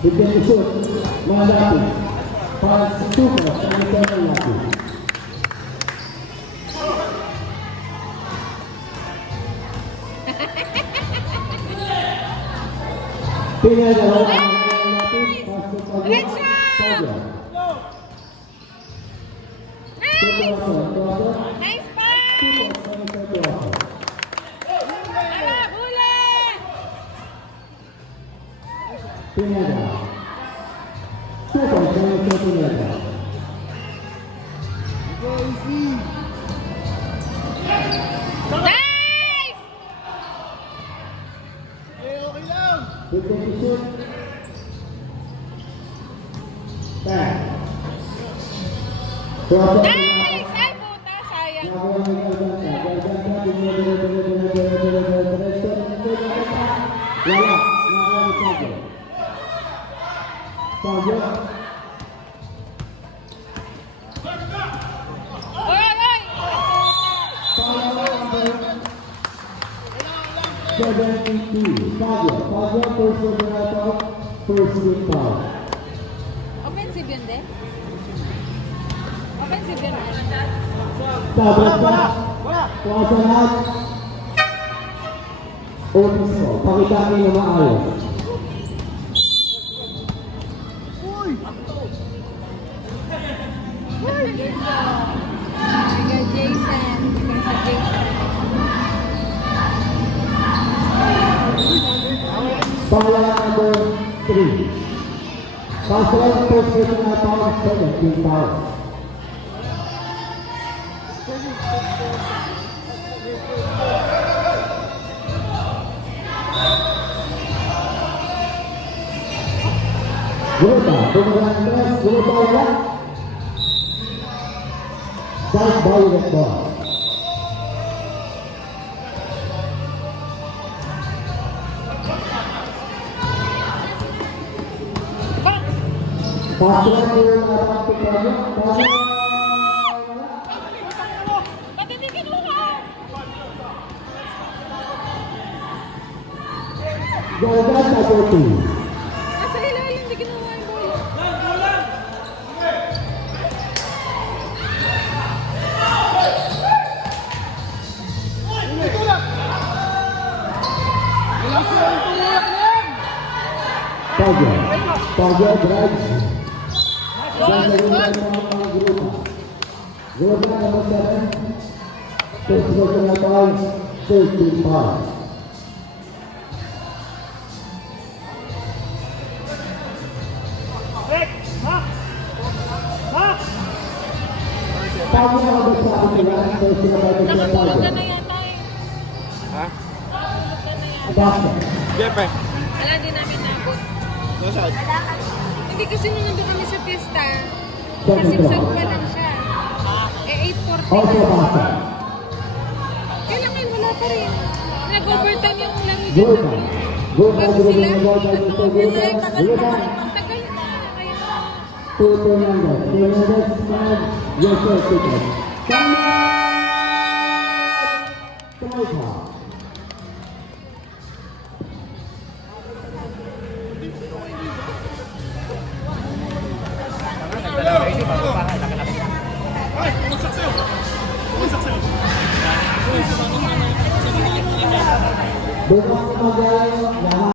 Bigyan isut, mga dati, para sa tuka sa mga laki. Pinadala ang mga natin, pasok pa rin, Pagya. Nice pass! Pinada. Tuka sa mga pinada. Nice! Okay lang. Bigyan isut. Back. Nice! Ay, puta, sayang. Wala, nakawala Pagya. Oy, oy! 72. Pagya first overall, first team foul. Offensive yun din? Offensive yun din? Tabrak ka. Kuwasa lahat. Otis mo. Pakita kami na maayos. Mega Jason. Mega Jason. Pala number 3. Pasok first personal foul, second team foul. Gulita, bumerang tres, gulita wala. Start Violet ball. Pasok ang mga pagpapagod. Ba't hindi kinuha? Jordan number 2. Nasa ilalim, hindi kinuha yung bola. Pagya drives. Goal! Grupo number 7. First personal foul, first team foul. Pagya number 7, first personal Nakatulog ka foul. na yata eh. Ha? Nakatulog ka na yata. Basket. Jepe. Wala din namin nabot. Nasaan? Hindi kasi nung nandun kami sa pista, pasigsag pa lang siya. Eh, 8:40 Also na. basket. Kailangan wala pa rin. Nag-overtime yung laro dyan. Gulita. Gulita, Bago gulita, sila, gulita, gulita, gulita, gulita. ang tagal na. Kaya, 200. 200 man. Yes, sir, ticket. Time out. Nagdala kayo bago pa. Nakalaki. Ay, bumagsak sa'yo. Bumagsak sa'yo. Bukas na magaling.